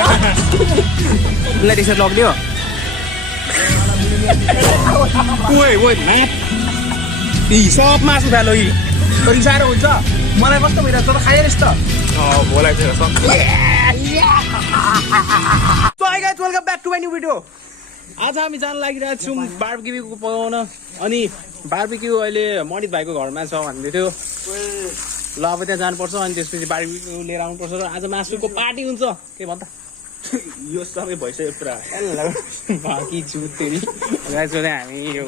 उसलाई T short लगिदियो सब मासु थालो रिसाएर हुन्छ मलाई कस्तो भइरहेको छ त खाइरहेस् त welcome back to my new video. आज हामी जान लागिरहेको छौँ बार्बिक्यू पकाउन। अनि बार्बिक्यू अहिले मनित भाइको घरमा छ भन्दै थियो। ल अब त्यहाँ जानुपर्छ अनि त्यसपछि बार्बिक्यू लिएर आउनुपर्छ र आज मासुको पार्टी हुन्छ। के भन्छ यो सबै भइसक्यो पुरा बाँकी जुतेरी हामी यो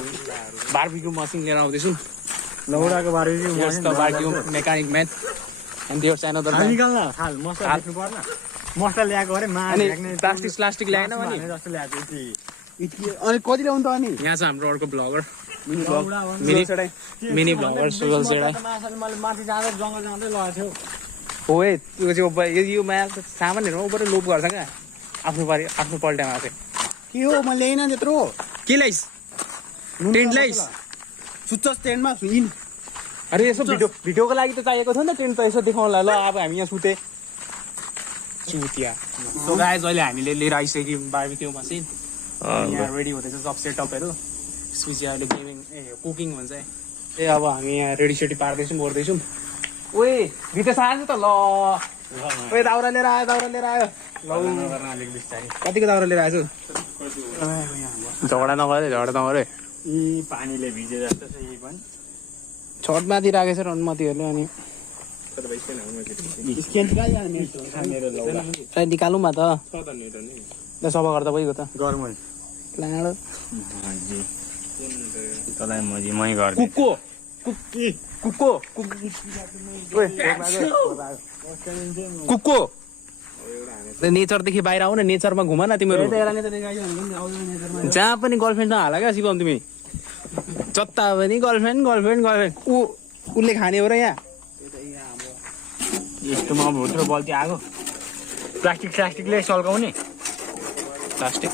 बार्बिक्यू मसिन लिएर आउँदैछौँ। लौडाको बार्बिक्यू मेकानिक म्यान अनि त्यो सानो मसला ल्याएको अरे प्लास्टिक ल्याएन जस्तो ल्याएको अनि कति ल्याउनु त अनि यहाँ छ हाम्रो अर्को ब्लगर मिनी ब्लगर सुजल सेडा माथि जाँदा जङ्गल जाँदै लगाएको हो है त्यो चाहिँ यो माया सामानहरूमा उबाट लोप गर्छ क्या आफ्नो पल्टामा चाहिँ के हो म ल्याइन त्यत्रो के ल्याइस् टेन्ट ल्याइस् सुत्छस् टेन्टमा सुइन अरे यसो भिडियोको लागि त चाहिएको थियो नि त टेन्ट त यसो देखाउनलाई। ल अब हामी यहाँ सुते चुतिया सो गाइज अहिले हामीले लिएर आइसक्यौँ बार्बिक्यू मसिन। यहाँ रेडी हुँदैछ सब सेटअपहरू। त्यसपछि अहिले गेमिङ कुकिङ भन्छ ए अब हामी यहाँ रेडी सेडी पार्दैछौँ ओर्दैछौँ। ओए भित्र सार्नु त ल ओए दाउरा लिएर आयो कतिको दाउरा लिएर आएछु झगडा नगरे यी पानीले भिजे जस्तो छ यही पनि छतमाथि राखेछ र अनुमतिहरूले। अनि निकालौँ त ल सफा गर्दा भइगयो त गर्म लाडो कुक्को नेचरदेखि बाहिर आऊ न नेचरमा घुम न तिमीहरू जहाँ पनि गर्लफ्रेन्ड नहाला क्या शिवम तिमी जता पनि गर्लफ्रेन्ड उसले खाने हो र यहाँ यस्तोमा भुत्रो बल्ती आएको प्लास्टिकले सल्काउने प्लास्टिक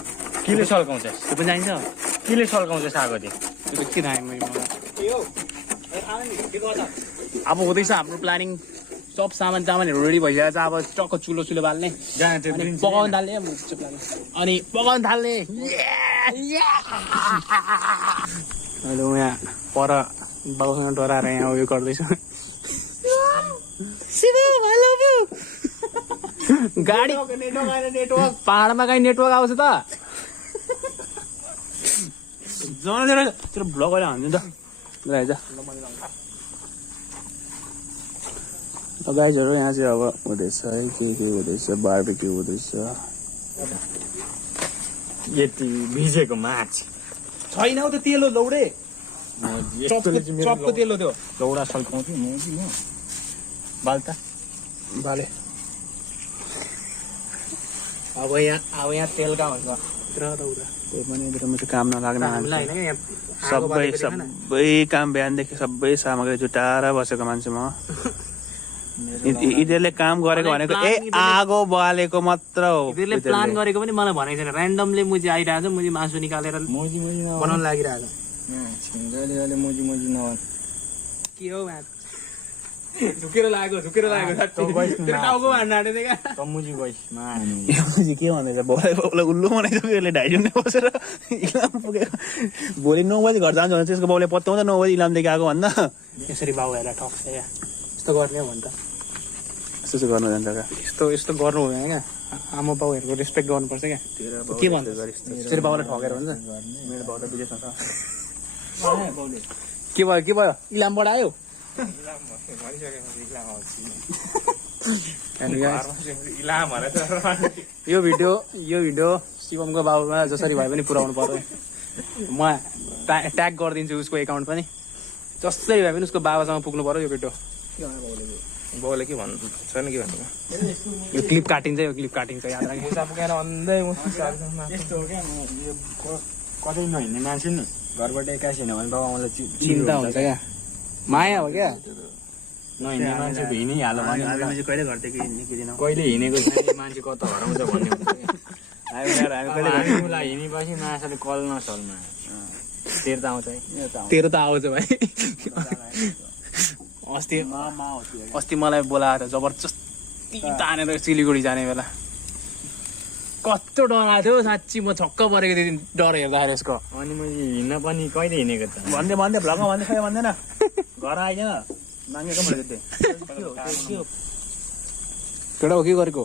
केले सल्काउँछ त्यो पनि चाहिन्छ केले सल्काउँछ सागो त्यो के थाहा अब हुँदैछ हाम्रो प्लानिङ। सब सामानहरू रेडी भइसकेको छ। अब टक्क चुलो बाल्ने पकाउन थाल्ने अनि पकाउन थाल्ने। अहिले म यहाँ पर बाबुसँग डराएर यहाँ उयो गर्दैछु। गाडी पहाडमा कहीँ नेटवर्क आउँछ त ब्लग अहिले हान्छु त रहेछ गाइजहरू। यहाँ चाहिँ अब हुँदैछ है के हुँदैछ बार्बिक्यू हुँदैछ। यति भिजेको माछ छैन हौ त तेलो लौडे चपको तेलो त्यो लौडा सल्काउँछु म बाल्ता बाले। अब यहाँ तेल कहाँ हुन्छ त्यो पनि काम नलाग्ने सबै काम बिहानदेखि सबै सामग्री जुटाएर बसेको मान्छे म। यिनीहरूले काम गरेको भनेको आगो बालेको मात्र हो। यिनीहरूले प्लान गरेको पनि मलाई भनेको छैन। ऱ्यान्डमले मुजी आइरहेको छ मुजी मासु निकालेर बनाउन लागिरहेको के हो झुकेर लागेको टाउको हान्न आँटेको क्या मुजी के भन्दैछ बाउलाई उल्लु बनाइसक्यो यसले ढाइजुन्ने बसेर इलाम पुगेको। भोलि 9 बजी घर जान्छ भने त्यसको बाउले पत्याउँदा 9 बजी इलामदेखि आएको भन्दा यसरी बाउहरूलाई ठग्छ क्या। यस्तो गर्ने हो भने त यस्तो चाहिँ गर्नु जान्छ क्या यस्तो गर्नु हुँदैन क्या। आमा बाउहरूको रेस्पेक्ट गर्नुपर्छ क्या। के भन्छ यसरी बाउलाई ठगेर भन्छ मेरो बाउ त विदेशमा छ के भयो इलामबाट आयो यो भिडियो शिवमको बाबुमा जसरी भए पनि पुऱ्याउनु पर्यो। म ट्याग गरिदिन्छु उसको एकाउन्ट पनि जसरी भए पनि उसको बाबासँग पुग्नु पर्यो यो भिडियो। बाउले के भन्नु छैन के भन्नु यो क्लिप काटिन्छ याद राख्नु। कतै नहिँड्ने मान्छे नि घरबाट एक्काइस हिँड्यो भने बाबा आमालाई चिन्ता हुन्छ क्या माया हो क्या। नहिँड्ने मान्छेको हिँडिहाल्यो भने कहिले घरदेखि हिँड्ने कहिले हिँडेको मान्छे कता हराउँछ भन्ने हुन्छ हिँडेपछि माछाले कल नचल्न तेरो त आउँछ है तेरो त आउँछ भाइ। अस्ति मलाई बोलाएर जबरजस्ती तानेर सिलगढी जाने बेला कस्तो डराएको थियो साँच्ची म छक्क परेको त्यो दिन डर हेर्दाखेरि यसको अनि मैले हिँड्न पनि कहिले हिँडेको त भन्दै भ्लगमा भन्दै खै भन्दैन घर आइकन मागेको मैले त्यो केटा हो के गरेको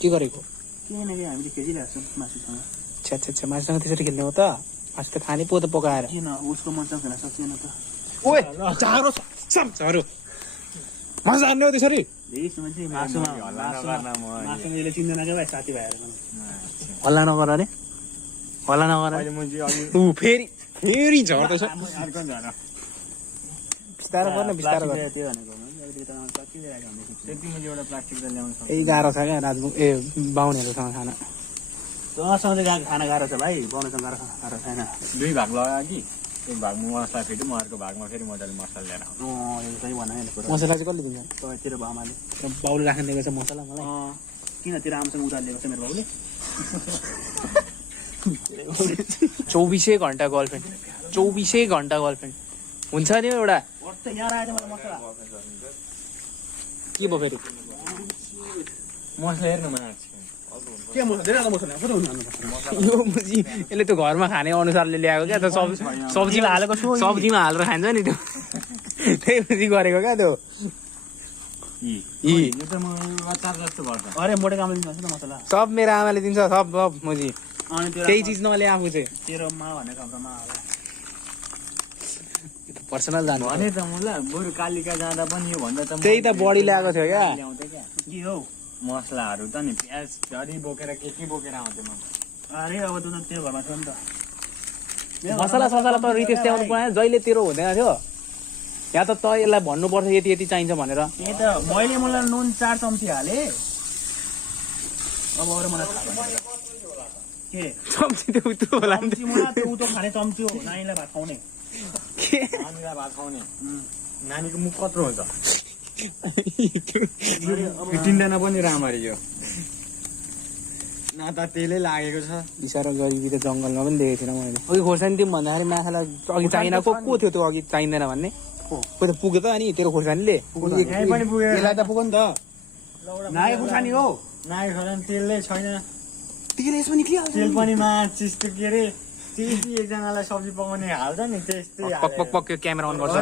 के गरेको किनकि हामीले खेलिरहेको छौँ मासुसँग छ्या छ्या छ्या मासुसँग त्यसरी खेल्ने हो त मासु त खाने पो त पकाएर किन उसको मनसँग खेल्न सक्दैन त ओए झारो झारो मासु हान्ने हो त्यसरी मासुमा यसले चिन्दैन क्या भाइ साथीभाइहरू हल्ला नगर अरे हल्ला नगर ऊ फेरि झर्दैछ बिस्तारो गर्न बिस्तारो गर्न त्यो भनेको त्यति मैले एउटा प्लास्टिक त ल्याउनु सक्छु यही गाह्रो छ क्या राजु ए बाहुनेहरूसँग खाना तँसँग चाहिँ खाना गाह्रो छ भाइ बनाउसँग गाह्रो छैन 2 भाग लगायो कि एक भागमा मसला फेरि म अर्को भागमा फेरि मजाले मसला लिएर आउँछु सही भन मसला चाहिँ कसले दिन्छ तपाईँ तेरो बाबाले बाउले राख्न दिएको छ मसला मलाई किन तेरो आमासँग उधार लिएको छ मेरो बाउले 24 घन्टा गर्लफ्रेन्ड 24 घन्टा गर्लफ्रेन्ड हुन्छ नि एउटा यहाँ आएछ मलाई मसला के भयो फेरि मसला हेर्नु मान्छे के मसला धेरै मसला कता हुनु यो मुजी यसले त्यो घरमा खाने अनुसारले ल्याएको क्या त सब्जीमा हालेको सब्जीमा हालेर खान्छ नि त्यो त्यही मुजी गरेको क्या त्यो यो त म अचार जस्तो गर्छ अरे मोटे कामले दिन्छ न मसला सब मेरो आमाले दिन्छ सब मुजी अनि त्यही चिज नले आफू चाहिँ तेरो मा भनेको हाम्रो मा होला पर्सनल जानु भने त मलाई बरु कालिका जाँदा पनि यो भन्दा त त्यही त बढी ल्याएको थियो क्या ल्याउँथे क्या के हौ मसलाहरू त नि प्याज झरी बोकेर के बोकेर आउँथेँ म अरे अब त त्यो घरमा छ नि त मसला ससला त रितेश ल्याउनु पर्यो जहिले तेरो हुँदैन थियो या त यसलाई भन्नुपर्छ यति यति चाहिन्छ भनेर त्यही त मैले मलाई नुन 4 चम्ची हाले अब अरू मलाई थाहा भएन के चम्ची त उतो होला नि चम्ची मलाई त्यो उतो खाने चम्ची हो नानीलाई भात खुवाउने के नानीलाई भात खुवाउने नानीको मुख कत्रो हुन्छ 3 पनि राम्ररी यो न त तेलै लागेको छ बिसारो गरिबी त जङ्गलमा पनि देखेको थिएन मैले अघि खोर्सानी दिउँ भन्दाखेरि माछालाई अघि चाहिन को थियो त्यो अघि चाहिँदैन भन्ने कोही त पुग्यो त अनि तेरो खोर्सानीले यसलाई त पुग्यो नि त नागे खुर्सानी हो नागे खोर्सानी तेलै छैन तेल यसमा निक्लिहाल्छ तेल पनि माचिस त्यो के अरे त्यस्तै एकजनालाई सब्जी पकाउने हाल्छ नि त्यस्तै पक पक पक क्यामेरा अन गर्छ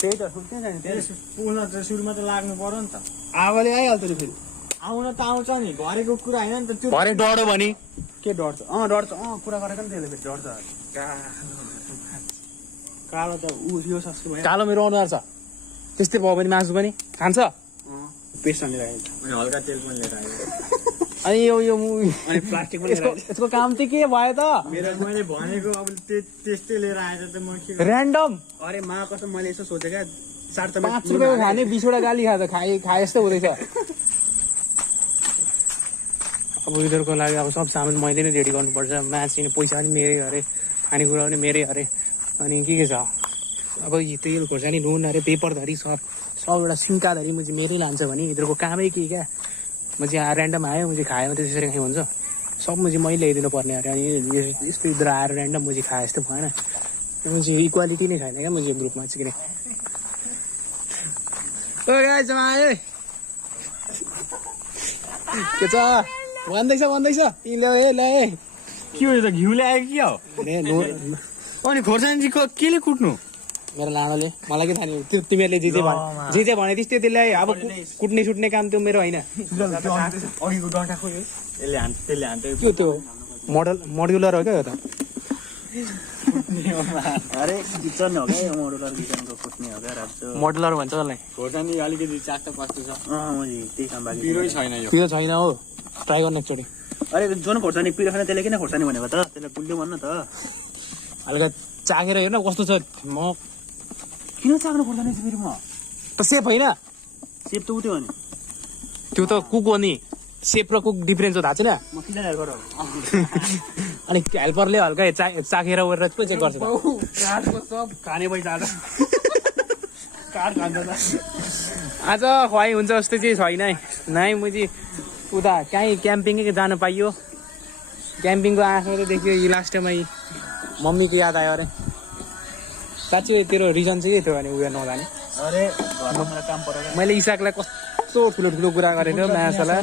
त्यही त पुग्न त सुरुमा त लाग्नु पर्यो नि त आगोले आइहाल्छ नि फेरि आउन त आउँछ नि घरेको कुरा होइन नि त त्यो भरे डढो भने के डर छ डर छ कुरा गरेको नि त्यसले फेरि डर छ कालो त ऊ यो सस्तो भयो कालो मेरो अनुहार छ त्यस्तै भयो भने मासु पनि खान्छ पेस्ट हालेर आइन्छ अनि हल्का तेल पनि लिएर आयो अनि यो अनि प्लास्टिक पनि यसको काम चाहिँ के भयो त मेरो मैले भनेको अब त्यस्तै लिएर आएर त म के ऱ्यान्डम अरे मा कसम मैले यसो सोचेँ क्या 4 5 रुपियाँको खाने 20 वटा गाली खाए जस्तो हुँदैछ अब यिनीहरूको लागि अब सब सामान मैले नै रेडी गर्नुपर्छ माछिने पैसा पनि मेरै अरे खानेकुरा पनि मेरै अरे अनि के छ अब तेल खोर्सानी नुन अरे पेपर धरी सब एउटा सिन्का धरी म चाहिँ मेरै लान्छ भने यिनीहरूको कामै के क्या म चाहिँ ऱ्यान्डम आयो म चाहिँ खायो त्यसरी खाएँ हुन्छ सब म चाहिँ मैले ल्याइदिनु पर्ने अरे अनि यस्तो इधर आएर ऱ्यान्डम म चाहिँ खाएँ जस्तो भएन म चाहिँ इक्वालिटी नै छैन क्या म चाहिँ ग्रुपमा चाहिँ किन के छ भन्दैछ ल्याए के हो यो त घिउ ल्यायो कि हो अनि खोर्सानी केले कुट्नु मेरो लाडोले मलाई के थाहा नि तिमीहरूले जे जे भने त्यस्तै त्यसलाई अब कुट्ने सुट्ने काम त्यो मेरो होइन अघिको डन्ठा खोइ यसले हान्छ त्यसले हान्छ के त्यो मोडुलर हो क्या यो त अरे किचन हो क्या मोडुलर किचनको कुट्ने हो क्या राख्छु मोडुलर भन्छ त्यसलाई खोर्सानी अलिकति चाख्छ कस्तो छ त्यही काम बाँकी पिरै छैन यो त्यो छैन हो ट्राई गर्न एकचोटि अरे जुन खोर्सानी पिरो खाने त्यसले किन खोर्सानी भनेको त त्यसलाई गुलियो भन्न त हल्का चाखेर हेर्न कस्तो छ म किन चाख्नु खोर्सानी चाहिँ फेरि म त सेप होइन सेप त उठ्यो भने त्यो त कुक हो नि सेप र कुक डिफरेन्स हो थाहा छैन म किन हेल्पर हो अनि हेल्परले हल्का चाखेर ओरेर पो चेक गर्छ काठको सब खाने पैसा काठ खान्छ त आज खुवाइ हुन्छ जस्तो चाहिँ छैन है नाइ म चाहिँ उता कहीँ क्याम्पिङै जानु पाइयो क्याम्पिङको आँखा त देखियो यी लास्ट टाइममा मम्मीको याद आयो अरे साँच्चै तेरो रिजन चाहिँ के थियो भने उयो नजाने अरे घरमा मलाई काम परेर मैले इसाकलाई यस्तो ठुलो ठुलो कुरा गरेर माछाला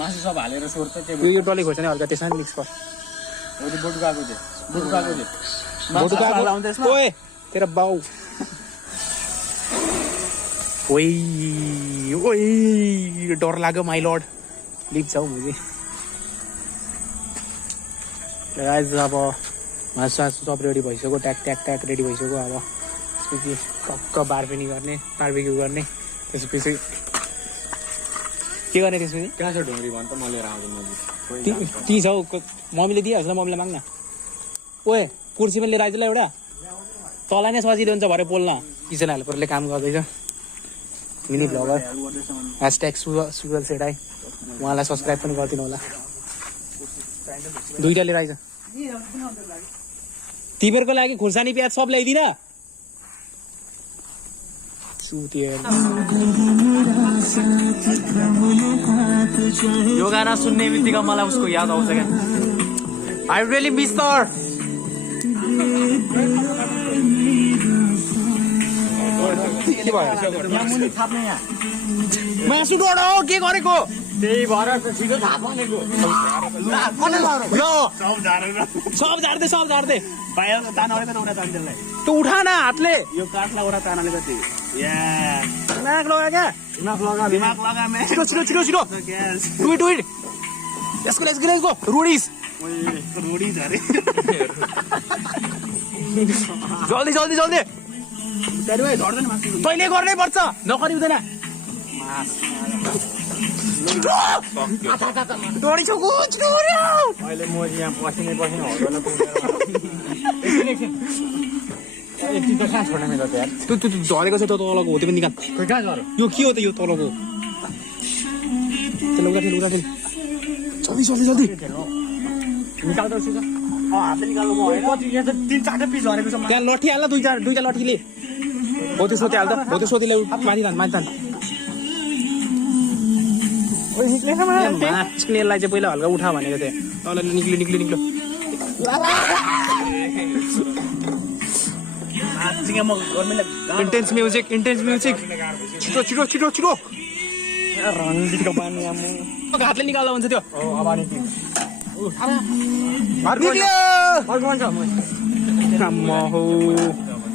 मासु सब हालेर सोर्छ के यो डल्ले खोर्सानी हल्का त्यसमा मिक्स गर बोटुकाको ओए तेरा बाउ ओइ ओइ डर लाग्यो माई लर्ड लिप छ मुझे गाइस अब मासु सब रेडी भइसक्यो ट्याक ट्याक ट्याक रेडी भइसक्यो अब त्यसपछि टक्क बार्बेक्यू गर्ने त्यसपछि के गर्ने त्यसपछि कहाँ छ ढुङ्ग्री भन् त म लिएर आउँछु ती छ मम्मीले दिइहाल्छ न मम्मीलाई माग्न ओए कुर्सी पनि लिएर आइज ल एउटा तँलाई नै सजिलो हुन्छ भरे बोल्न किचन हेल्परले काम गर्दैछ मिनी भ्लगर # सुगल सेडाई उहाँलाई सब्सक्राइब पनि गरिदिनु होला दुईटा लिएर आइज तिमीहरूको लागि खुर्सानी प्याज सब ल्याइदिन यो गाना सुन्ने बित्तिकै मलाई उसको याद आउँछ क्या आई रियली मिस हर मासु डोड हो के गरेको त्यही भएर छिटो थाहा भनेको सब झार्दै बाहिर तान अरे त उडा तान त्यसलाई तँ उठा न हातले यो काठलाई उडा तानले कति या दिमाग लगा क्या दिमाग लगा मे छिटो ग्यास टुइट यसको रुडिस रोडी झरे जल्दी दाइ भाइ झर्दैन मासु तैँले गर्नै पर्छ नगरी हुँदैन डढिसक्यो छिटो गर्यो अहिले म यहाँ पसिनै हौडला यति त कहाँ छोड्ने मेरो त यार त्यो झरेको छ त्यो तलको हो त्यो पनि निकाल खोइ कहाँ झर यो के हो त यो तलको त्यो लौका जल्दी निकाल्छ सिधा हातले निकाल्नु म होइन कति यहाँ त 3-4 पिस झरेको छ त्यहाँ लट्ठी हाल्न दुईटा लट्ठीले हो त्यो सोती हाल्दा हो त्यो सोतीले माथि तान माछ्नेलाई चाहिँ पहिला हल्का उठा भनेको थिएँ तल निक्ल्यो इन्टेन्स म्युजिक छिटो हातले निकाल्दा हुन्छ त्यो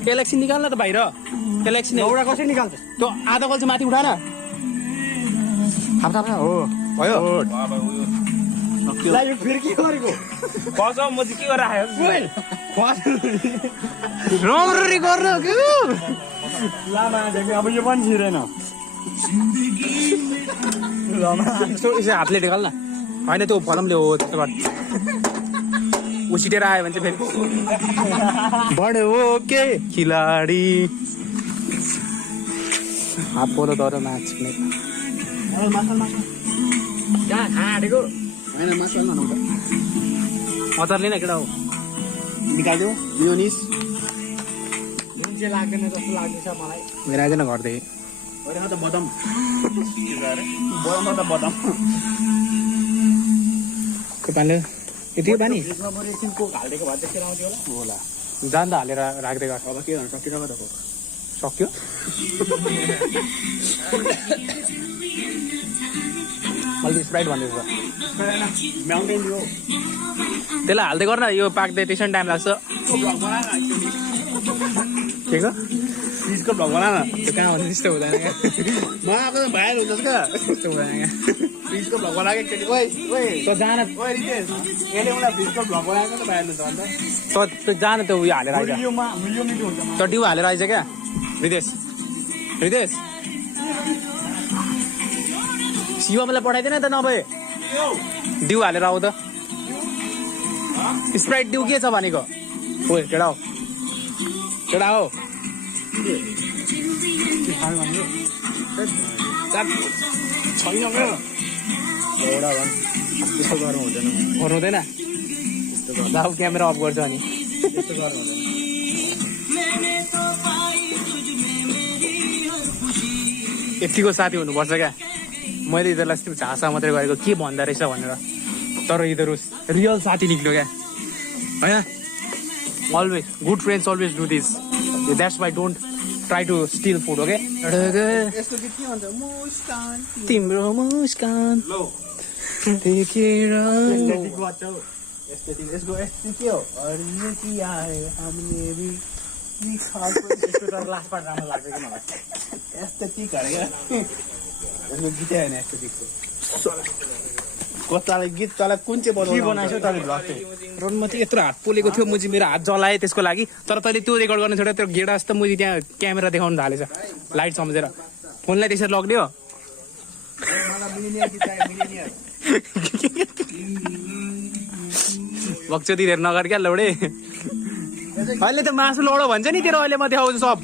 ग्यालेक्सी निकाल्न त बाहिर ग्यालेक्सी एउटा कसरी निकाल्छ त्यो आधा कल चाहिँ माथि उठा न हो भयो यो फेरि के गरेको कसम म चाहिँ के गरेर आयो राम्ररी गर्न के लामा अब यो पनि छिरेन यसो हातले ढेकाल न होइन त्यो फलमले हो त्यसो गर् उछिटेर आयो भने चाहिँ फेरि बढ्यो के खिलाडी हात पोलो तर नाच्ने अचार लिन केटा हो निकालिदियो मियोनिस लाग्दैन जस्तो लाग्दैछ मलाई मेरो आइदिन घरदेखि त बदम बदम के पाल्यो यति पानी एकछिनको हालिदिएको भए चाहिँ के आउँथ्यो होला जान त हालेर राख्दै गर्छ अब के गर्नु सकिरहेको त सक्यो मैले स्प्राइट भन्दैछ माउन्टेन यो त्यसलाई हाल्दै गर्न यो पाक्दै त्यसै टाइम लाग्छ के को फिसको भ्लग बना न त्यो कहाँ भन्नु त्यस्तो हुँदैन क्या मलाई आएको त भाइरल हुन्छ क्या त्यस्तो हुँदैन क्या फिसको भ्लग बनाएको एकचोटि ओइ त जान ओइ रितेश यसले मलाई फिसको भ्लग बनाएको त भाइरल हुन्छ अन्त त जान त्यो उयो हालेर आइज यो मिठो हुन्छ त डिउ हालेर आइज क्या रितेश शिवमलाई पठाइदिएन त नभए डिउ हालेर आऊ त स्प्राइट डिउ के छ भनेको ओ केटा हो छैन क्या एउटा भन् त्यस्तो गर्नु हुँदैन गर्नु हुँदैन दाउ क्यामेरा अफ गर्छ अनि त्यस्तो गर्नु हुँदैन यतिको साथी हुनुपर्छ क्या मैले यिनीहरूलाई यस्तो झाँसा मात्रै गरेको के भन्दा रहेछ भनेर तर यिनीहरू रियल साथी निक्ल्यो क्या होइन always good friends always do this that's why don't try to steal food okay यस्तो गीत के भन्छ मुस्कान तिम्रो मुस्कान लो देखेर यसको यस्तो के हो अरे कि आयो हामीले भी यसको त लास्ट पार्ट राम्रो लाग्छ कि मलाई एस्थेटिक अरे क्या यसको गीतै होइन एस्थेटिकको कताले गीत तँलाई कुन चाहिँ बनाएछ तैँले भ्लग चाहिँ रोडमा चाहिँ यत्रो हात पोलेको थियो म चाहिँ मेरो हात जलाएँ त्यसको लागि तर तैँले त्यो रेकर्ड गर्ने छोडेर त्यो गेडा जस्तो म चाहिँ त्यहाँ क्यामेरा देखाउनु थालेछ लाइट सम्झेर फोनलाई त्यसरी लग्ने हो भक्चोतिर नगर क्या लौडे अहिले त मासु लौडो भन्छ नि तेरो अहिले म देखाउँछु सब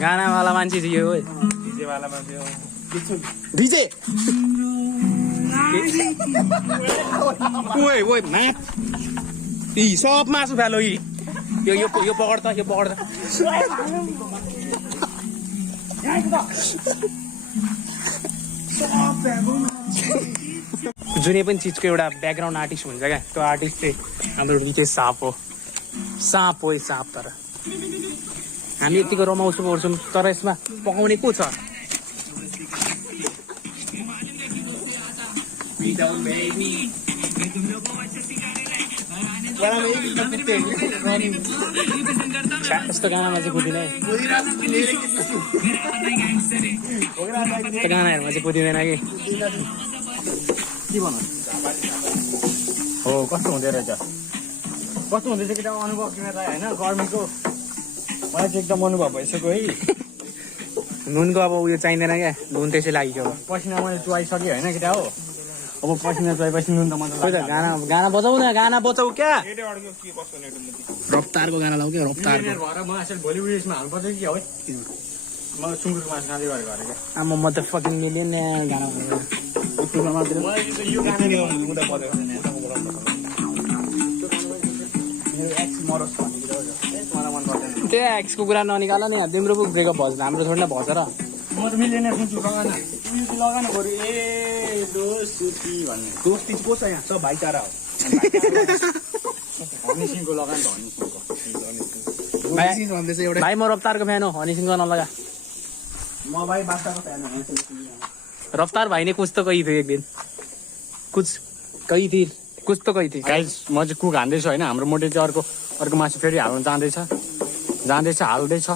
गानावाला मान्छे चाहिँ यो डिजे ओए ओए माथ यी सब मासु फ्यालो यी यो पकड त यो पकड त जुनै पनि चिजको एउटा ब्याकग्राउन्ड आर्टिस्ट हुन्छ क्या त्यो आर्टिस्ट चाहिँ हाम्रो निकै साप हो साप तर हामी यतिको रमाउँछौँ गर्छौँ तर यसमा पकाउने को छ यस्तो गानामा चाहिँ कुदिँदैन गानाहरूमा चाहिँ कुदिँदैन कि के भन्नु हो कस्तो हुँदो रहेछ कस्तो हुँदैछ कि अनुभव तिमीलाई होइन गर्मीको मलाई चाहिँ एकदम अनुभव भइसक्यो है नुनको अब उयो चाहिँदैन क्या नुन त्यसै लाग्यो पसिना मैले चुहाइसकेँ होइन केटा हो अब पसिना चुहाएपछि नुन त मजा खोइ त गाना बजाउ न गाना बजाउ क्या रफ्तारको गाना लाउ क्या रफ्तार भएर म यसरी भोलि उयसमा हाल्नुपर्छ कि है मलाई सुँगुरको मासु खाँदै गरेको अरे क्या आमा म त फकिङ मिलियन गाना यो गाना मेरो एक्स मरोस् भन्ने कुरा हो मलाई मन पर्दैन त्यो एक्सको कुरा ननिकाल नि तिम्रो पो ब्रेकअप भन्छ हाम्रो छोड्न भन्छ र म त मिलेन सुन्छु लगाना लगाना बरु ए दोस्ती भन्ने दोस्ती को छ यहाँ सब भाइचारा हो हनीसिंहको लगान त हनीसिंहको भाइ म रफ्तारको फ्यान हो हनीसिंहको नलगा म भाइ बादशाहको फ्यान हो रफ्तार भाइ ने कुछ त कही थियो एक दिन कुछ कही थी कुछ त कही थी गाइस म चाहिँ कुक हान्दैछु होइन हाम्रो मोटे चाहिँ अर्को मासु फेरि हाल्नु जाँदैछ हाल्दैछ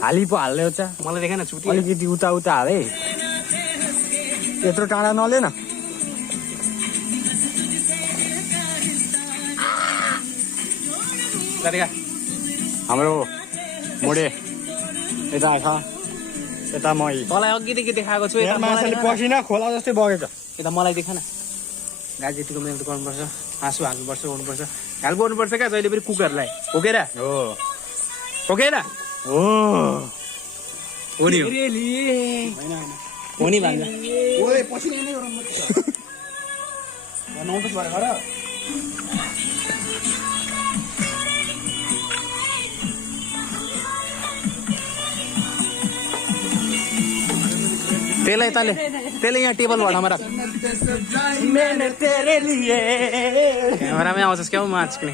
हाली पो हाल्दैछ मलाई देखेन छुटी अलिकति उता हाले यत्रो टाढा नले न हाम्रो मोडे यता आएछ यता म तँलाई अघिदेखि देखाएको छु माछाले पसिना खोला जस्तै बगेछ यता मलाई देखान गाई यतिको मेहनत गर्नुपर्छ मासु हाल्नुपर्छ ओर्नुपर्छ हेल्प गर्नुपर्छ क्या जहिले पनि कुकहरूलाई हो के हो के हो नि हो नि भन्छ ओए पसिना नै गरौँ नौटस भएर गर त्यसले यहाँ टेबलबाट राख क्यामेरामै आउँछस् क्या माछ्ने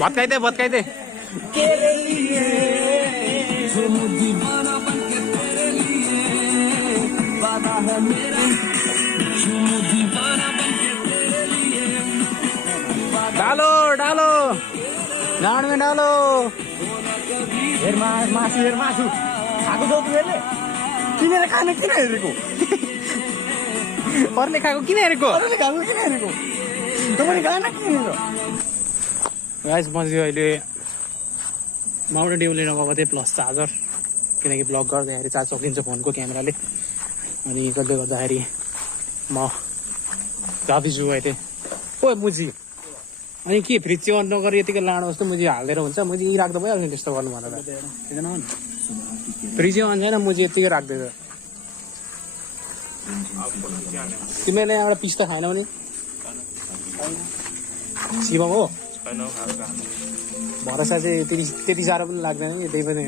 भत्काइदे डालो गाड में डालो मासु खाएको छौ तिमीहरूले किनेर खाने किन हेरेको अरूले खाएको किन हेरेको तपाईँले खाना किनेर गाइस म चाहिँ अहिले माउन्टेन ड्यू लिन गएको थिएँ प्लस चार्जर किनकि ब्लग गर्दाखेरि चार्ज सकिन्छ फोनको क्यामेराले अनि त्यसले गर्दाखेरि म जाँदैछु अहिले ओ मुजी अनि के फ्रिज चाहिँ अन नगरी यतिकै लाडो जस्तो मुजी हालिदिएर हुन्छ मुजी यहीँ राख्दा भइहाल्छ नि त्यस्तो गर्नु भनेर फ्रिज चाहिँ अन छैन मुजी यतिकै राख्दैछ तिमीहरूले यहाँबाट पिस्ता खाएनौ नि शिवम हो भरोसा चाहिँ त्यति साह्रो पनि लाग्दैन कि त्यही पनि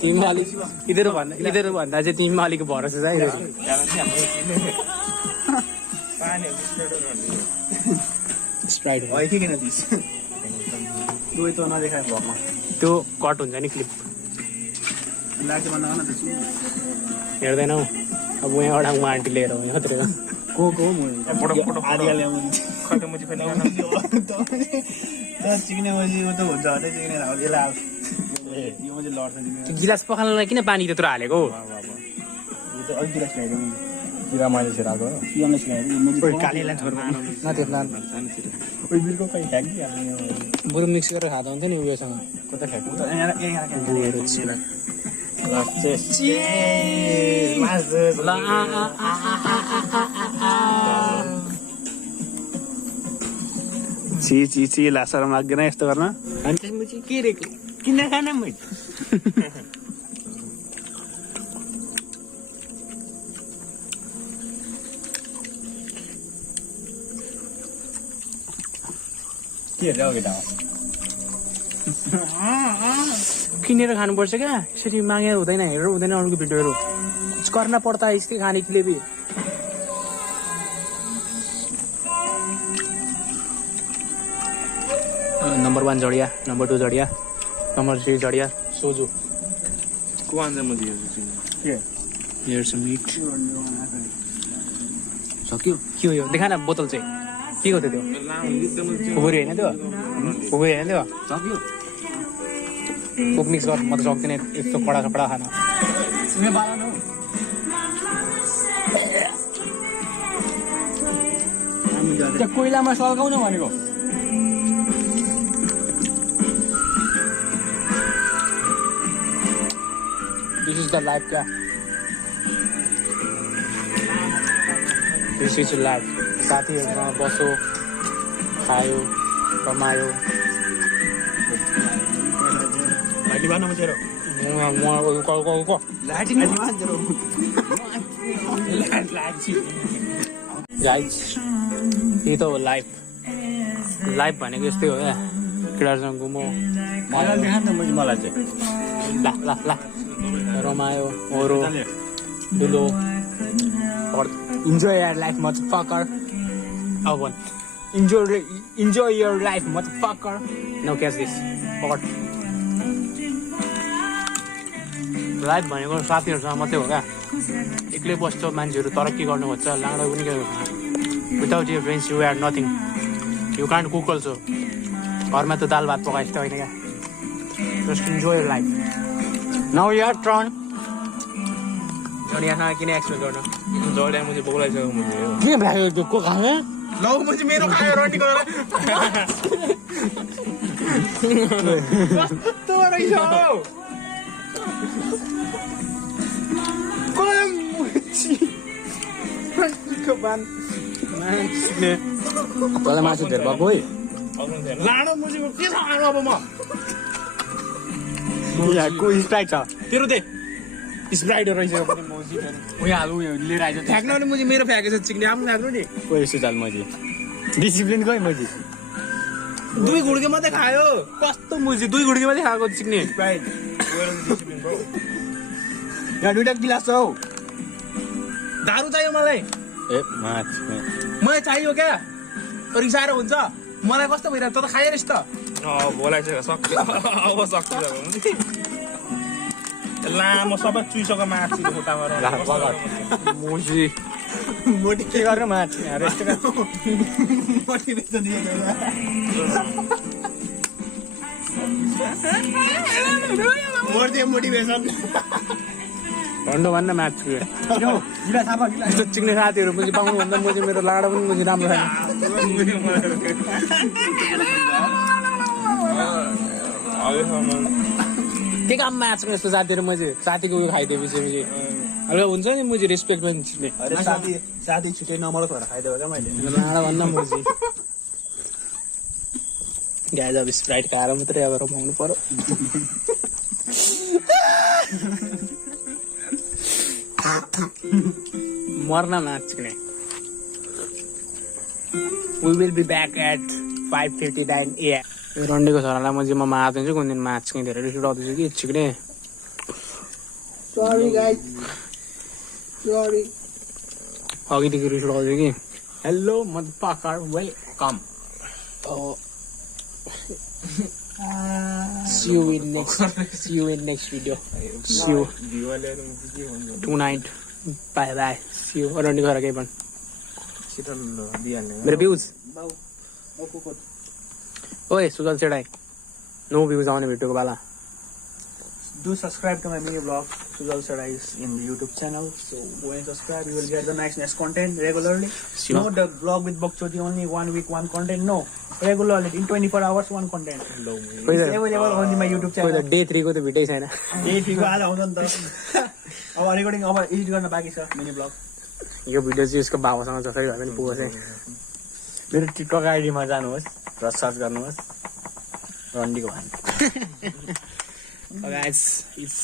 तिमीमा अलिक यिनीहरू भन्दा चाहिँ तिमीमा अलिक भरोसा चाहिँ स्प्राइट है कि किन दिस दुई त नदेखाए भरमा त्यो कट हुन्छ नि क्लिप लाग्छ भन्दा न त्यसो हेर्दैनौ अब यहाँ अडाङमा आन्टी लिएर हो यहाँ को म आदिया ल्याउनु खटे मुजी पनि चिक्ने मजी उ त हुन्छ अरे चिक्ने राउ यसलाई यो मजी लड्छ नि गिलास पखाल्नलाई किन पानी त्यत्रो हालेको यो त अघि गिलास ल्याइदिउँ किरा मैले छिराको किनले ल्याइदिउँ यो मजी कालीलाई छोड्नु नतिर्ला ओइ बिलको कहीँ फ्याँकिहाल्ने बरु मिक्स गरेर खाँदा हुन्थ्यो नि उयोसँग कता फ्याँक्नु त यहाँ बुहरू छिला ची लासर माग्दैन यस्तो गर्न अनि त्यसपछि के रे किन खान मैले के हेर्दै हो केटा किनेर खानुपर्छ क्या यसरी मागेर हुँदैन हेरेर हुँदैन अरूको भिडियोहरू कुछ गर्न पर्दा यसकै खाने के लिए भी नंबर 1 जडिया नंबर 2 जडिया नंबर 3 जडिया सोजु कुवान्जा मुजी के हियर्स मीट सक्यो के हो यो देखा न बोतल चाहिँ के हो त्यो खुकुरी होइन त्यो खुकुरी होइन त्यो सक्यो कुक मिक्स गर म त सक्दिनँ यस्तो कडा खान सुने बाला न त्यो कोइलामा सल्काउन भनेको दिस इज द लाइफ क्या दिस इज लाइफ साथीहरूसँग बसो खायो रमायो लाइटी बान मचेरो लाठी मान्छेरो गाइज यही त हो लाइफ भनेको यस्तै हो क्या केटाहरूसँग घुमो मलाई देखा न मुजी मलाई चाहिँ ला रमायो ओरो डुलो इन्जोय यर लाइफ मदरफकर अब enjoy your life motherfucker no catch this पकड लाइफ भनेको साथीहरूसँग मात्रै हो क्या एक्लै बस्छ मान्छेहरू तरक्की गर्नु खोज्छ लाडो पनि के without your friends you are nothing you can't cook also घरमा त दाल भात पकाएछ त होइन क्या just enjoy your life now your turn अनि यहाँ किन एक्सप्लेन गर्नु जड्या मुजी बोलाइसक्यो मुजी के भयो त्यो को खाने लौ मुजी मेरो खायो रन्टी गरेर कस्तो रहेछ हौ तँलाई मासु धेर भएको है लाडो मुजीको के छ अब म को स्प्राइट छ तेरो दे स्प्राइट रहेछ पनि उयो उयो लिएर आइज फ्याँक्नु भने मुजी मेरो फ्याँकेछ चिक्ने आफ्नो फ्याँक्नु नि को यस्तो चाल मजी डिसिप्लिन खै मजी 2 गुड्के मात्रै खायो कस्तो मुजी 2 गुड्के मात्रै खाएको चिक्ने स्प्राइट यहाँ 2टा गिलास छ हौ दारु चाहियो मलाई ए माछ मलाई चाहियो क्या रिसाएर हुन्छ मलाई कस्तो भइरहेको त खाएर त बोलाइसक्यो सक्यो अब सक्यो लामो सबै चुइसक्यो माछ खुट्टामा मुजी मोटी के गरेर माछ रेस्टुरेन्ट मोटिभेसन दिएको मोटिभेसन भन्न भन्न माछ गिलास थापा गिलास चिक्ने साथीहरू मुजी पाउनुभन्दा मुजी मेरो लाडो पनि मुजी राम्रो छैन के काममा आएको छ यस्तो साथीहरू मुजी साथीको उयो खाइदिएपछि मुजी हल्का हुन्छ नि मुजी रेस्पेक्ट पनि छिट्ने अरे साथी छुट्टै नम्बर भएर खाइदियो क्या मैले लाडो भन्न मुजी ग्याज अब स्प्राइट खाएर मात्रै अब रमाउनु पर्यो मर्न नाच्ने We will be back at 5:59 AM. रन्डीको छोरालाई म जिम्मा मार्दिन्छु कुन दिन माछ किनेर रिस उठाउँदैछु कि छिक्ने Sorry guys. Sorry. अघिदेखि रिस उठाउँछु कि हेलो मदपाकर welcome see you in next video. See you tonight. Bye bye. See you. अरू नि गर केही पनि मेरो भ्युज ओए सुजल सेडाई नो भ्युज आउने भिडियोको बेला Do subscribe to my mini vlog, Sujal Sarai is in the YouTube channel. So go and subscribe. You will get the next content regularly. See you. No, the vlog with Bokchoti only 1 week, 1 content. No, regularly in 24 hours, 1 content. It's available on my YouTube कोही त channel. Day 3 को त video छैन Day 3 को आज आउँछ नि त. अब रेकर्डिङ अब एडिट गर्न बाँकी छ मिनी भ्लग. यो भिडियो चाहिँ यसको बाबासँग जसरी भए पनि पुगोस् है मेरो टिकटक आइडीमा जानुहोस् र सर्च गर्नुहोस् रन्डीको भाइ guys it's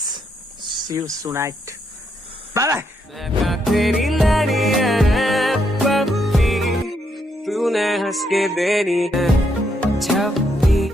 see you tonight bye bye तेरी लड़ियां पप्पी तूने हंस के देनी है